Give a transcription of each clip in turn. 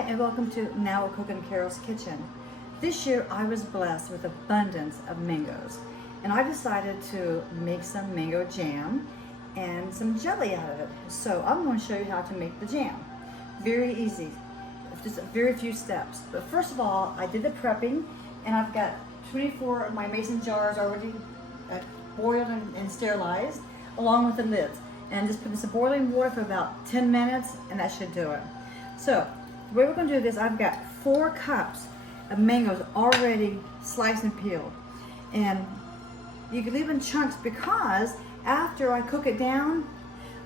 Hi, and welcome to Now We're Cooking Carol's Kitchen. This year I was blessed with abundance of mangoes, and I decided to make some mango jam and some jelly out of it. So I'm going to show you how to make the jam. Very easy, just very few steps. But first of all, I did the prepping, and I've got 24 of my mason jars already boiled and sterilized, along with the lids. And just put this in boiling water for about 10 minutes, and that should do it. So the way we're going to do this, I've got 4 cups of mangoes already sliced and peeled. And you can leave in chunks because after I cook it down,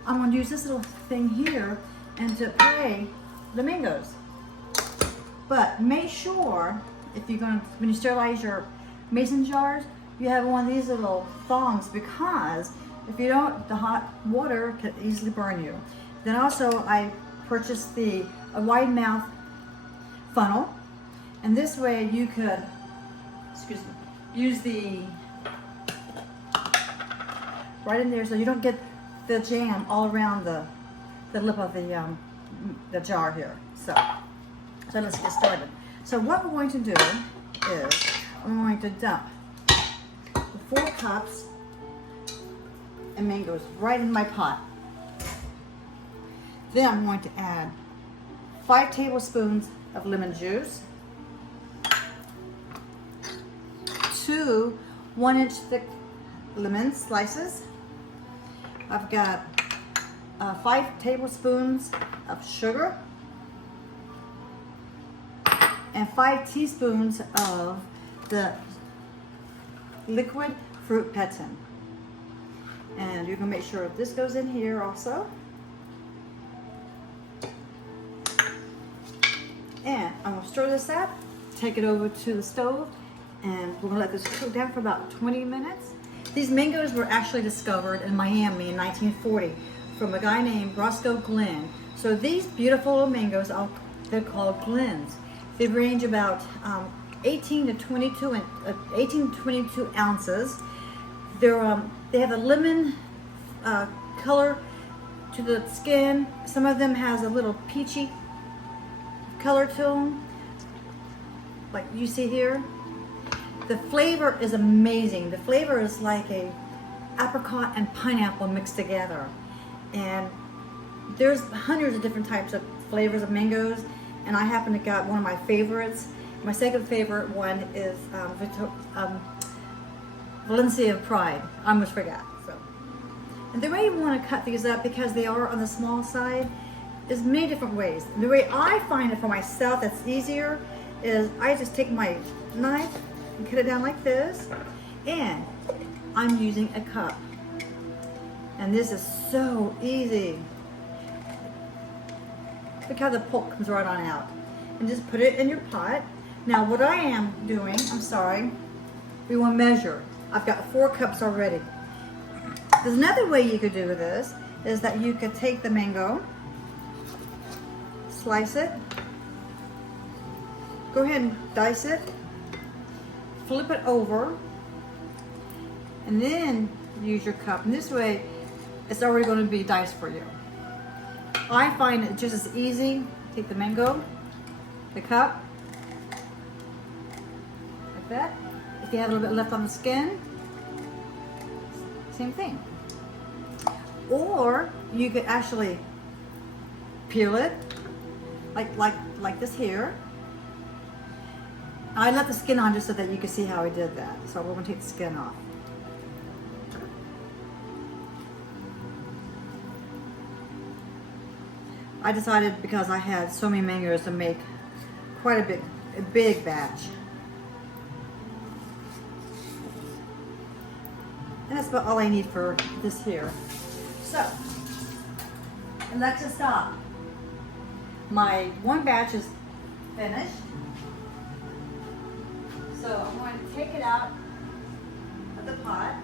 I'm going to use this little thing here and to puree the mangoes. But make sure, if you're going to, when you sterilize your mason jars, you have one of these little thongs, because if you don't, the hot water can easily burn you. Then also I purchased a wide mouth funnel, and this way you could, use the right in there so you don't get the jam all around the lip of the jar here. So let's get started. So what we're going to do is I'm going to dump the 4 cups and mangoes right in my pot. Then I'm going to add 5 tablespoons of lemon juice, 2 1-inch thick lemon slices. I've got 5 tablespoons of sugar and 5 teaspoons of the liquid fruit pectin. And you can make sure this goes in here also. And I'm going to stir this up, take it over to the stove, and we're going to let this cook down for about 20 minutes. These mangoes were actually discovered in Miami in 1940 from a guy named Roscoe Glenn. So these beautiful little mangoes, they're called Glens. They range about 18 to 22 ounces. They have a lemon color to the skin. Some of them has a little peachy color to them, like you see here. The flavor is amazing. The flavor is like a apricot and pineapple mixed together. And there's hundreds of different types of flavors of mangoes, and I happen to got one of my favorites. My second favorite one is Valencia Pride. I almost forgot. So, and the way you want to cut these up, because they are on the small side, is many different ways. The way I find it for myself that's easier is I just take my knife and cut it down like this, and I'm using a cup. And this is so easy. Look how the pulp comes right on out. And just put it in your pot. Now what I am doing, we want to measure. I've got 4 cups already. There's another way you could do this, is that you could take the mango, slice it, go ahead and dice it, flip it over, and then use your cup. And this way, it's already going to be diced for you. I find it just as easy. Take the mango, the cup, like that. If you have a little bit left on the skin, same thing. Or you could actually peel it, like this here. I left the skin on just so that you can see how I did that. So we're going to take the skin off. I decided, because I had so many mangoes, to make quite a big batch. And that's about all I need for this here. So, let's stop. My one batch is finished. So I'm going to take it out of the pot.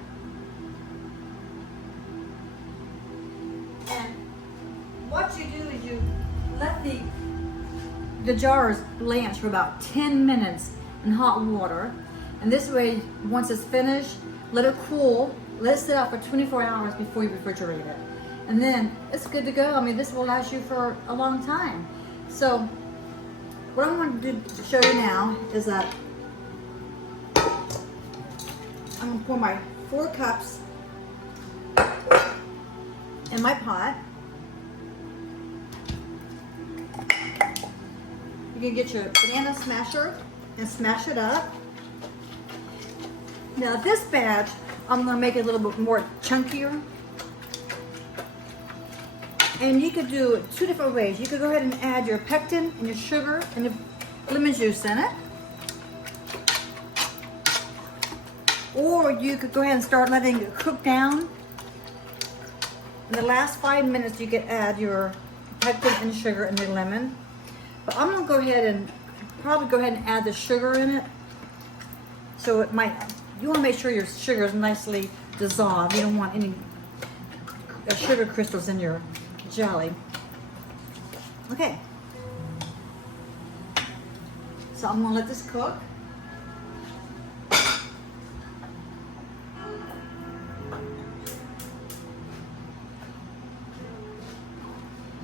And what you do is you let the jars blanch for about 10 minutes in hot water. And this way, once it's finished, let it cool. Let it sit out for 24 hours before you refrigerate it. And then it's good to go. I mean, this will last you for a long time. So what I want to do to show you now is that I'm going to pour my 4 cups in my pot. You can get your banana smasher and smash it up. Now this batch, I'm going to make it a little bit more chunkier. And you could do it 2 different ways. You could go ahead and add your pectin and your sugar and the lemon juice in it. Or you could go ahead and start letting it cook down. In the last 5 minutes, you could add your pectin and sugar and the lemon. But I'm gonna go ahead and add the sugar in it. So it might, you wanna make sure your sugar is nicely dissolved. You don't want any sugar crystals in your jelly. Okay. So I'm gonna let this cook.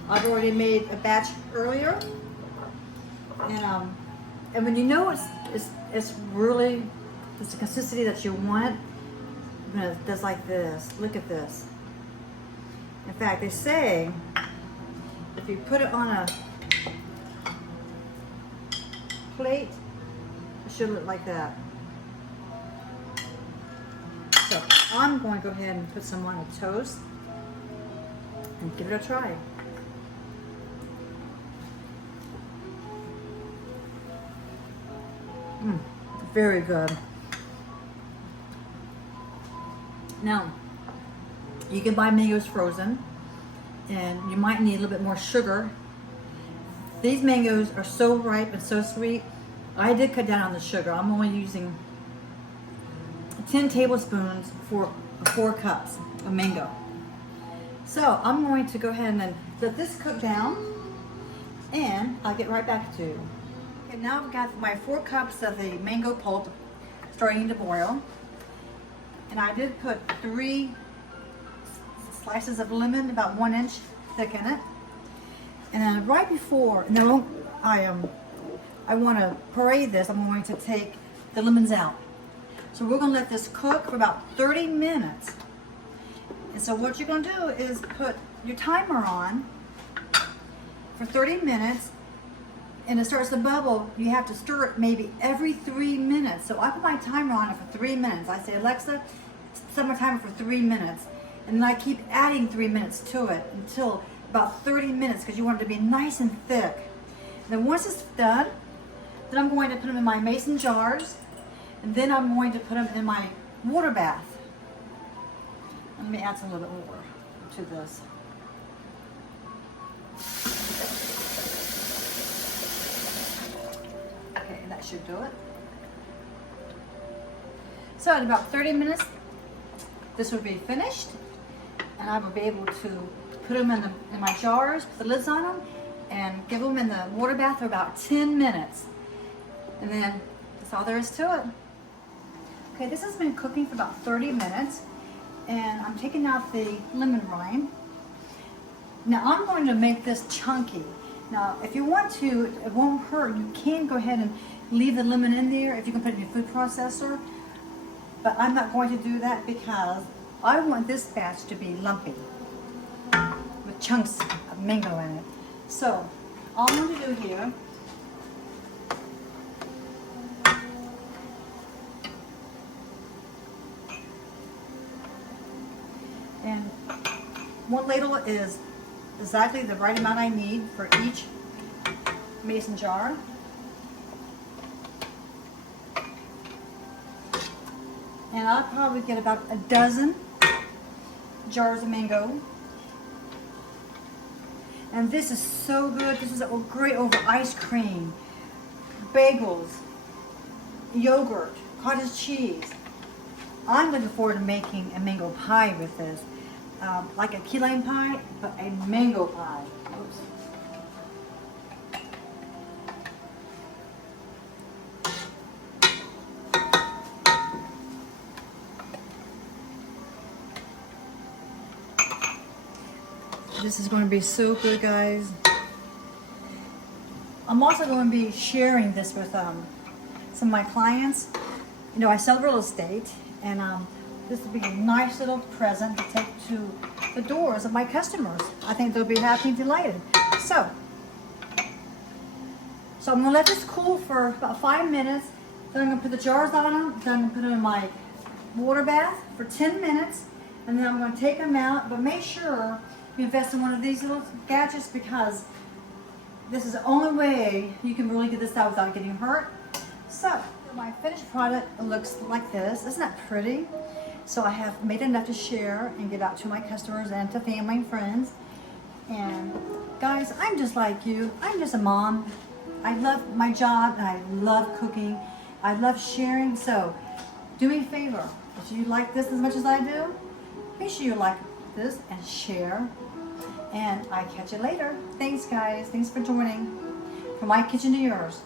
I've already made a batch earlier, and when you know it's really the consistency that you want, it does like this. Look at this. In fact, they say if you put it on a plate, it should look like that. So I'm going to go ahead and put some on a toast and give it a try. Very good. Now, you can buy mangoes frozen, and you might need a little bit more sugar. These mangoes are so ripe and so sweet. I did cut down on the sugar. I'm only using 10 tablespoons for 4 cups of mango. So I'm going to go ahead and let this cook down, and I'll get right back to you. Okay, now I've got my 4 cups of the mango pulp starting to boil. And I did put 3 slices of lemon, about 1 inch thick in it. And then right before, I want to puree this, I'm going to take the lemons out. So we're going to let this cook for about 30 minutes. And so what you're going to do is put your timer on for 30 minutes. And it starts to bubble. You have to stir it maybe every 3 minutes. So I put my timer on it for 3 minutes. I say, Alexa, set my timer for 3 minutes. And then I keep adding 3 minutes to it until about 30 minutes, because you want it to be nice and thick. And then once it's done, then I'm going to put them in my mason jars. And then I'm going to put them in my water bath. Let me add some little bit more to this. Okay, that should do it. So in about 30 minutes, this will be finished, and I will be able to put them in my jars, put the lids on them, and give them in the water bath for about 10 minutes. And then that's all there is to it. Okay, this has been cooking for about 30 minutes, and I'm taking out the lemon rind. Now I'm going to make this chunky. Now, if you want to, it won't hurt. You can go ahead and leave the lemon in there if you can put it in your food processor. But I'm not going to do that because I want this batch to be lumpy with chunks of mango in it. So, all I'm going to do here and 1 ladle is exactly the right amount I need for each mason jar. And I'll probably get about a dozen jars of mango. And this is so good. This is great over ice cream, bagels, yogurt, cottage cheese. I'm looking forward to making a mango pie with this. Like a key lime pie, but a mango pie. Oops. This is going to be so good, guys. I'm also going to be sharing this with some of my clients. You know, I sell real estate, and this would be a nice little present to take to the doors of my customers. I think they'll be happy and delighted. So I'm gonna let this cool for about 5 minutes. Then I'm gonna put the jars on them. Then I'm gonna put them in my water bath for 10 minutes. And then I'm gonna take them out. But make sure you invest in one of these little gadgets, because this is the only way you can really get this out without getting hurt. So my finished product looks like this. Isn't that pretty? So I have made enough to share and give out to my customers and to family and friends. And guys, I'm just like you. I'm just a mom. I love my job and I love cooking. I love sharing. So do me a favor. If you like this as much as I do, make sure you like this and share. And I catch you later. Thanks guys. Thanks for joining. From my kitchen to yours.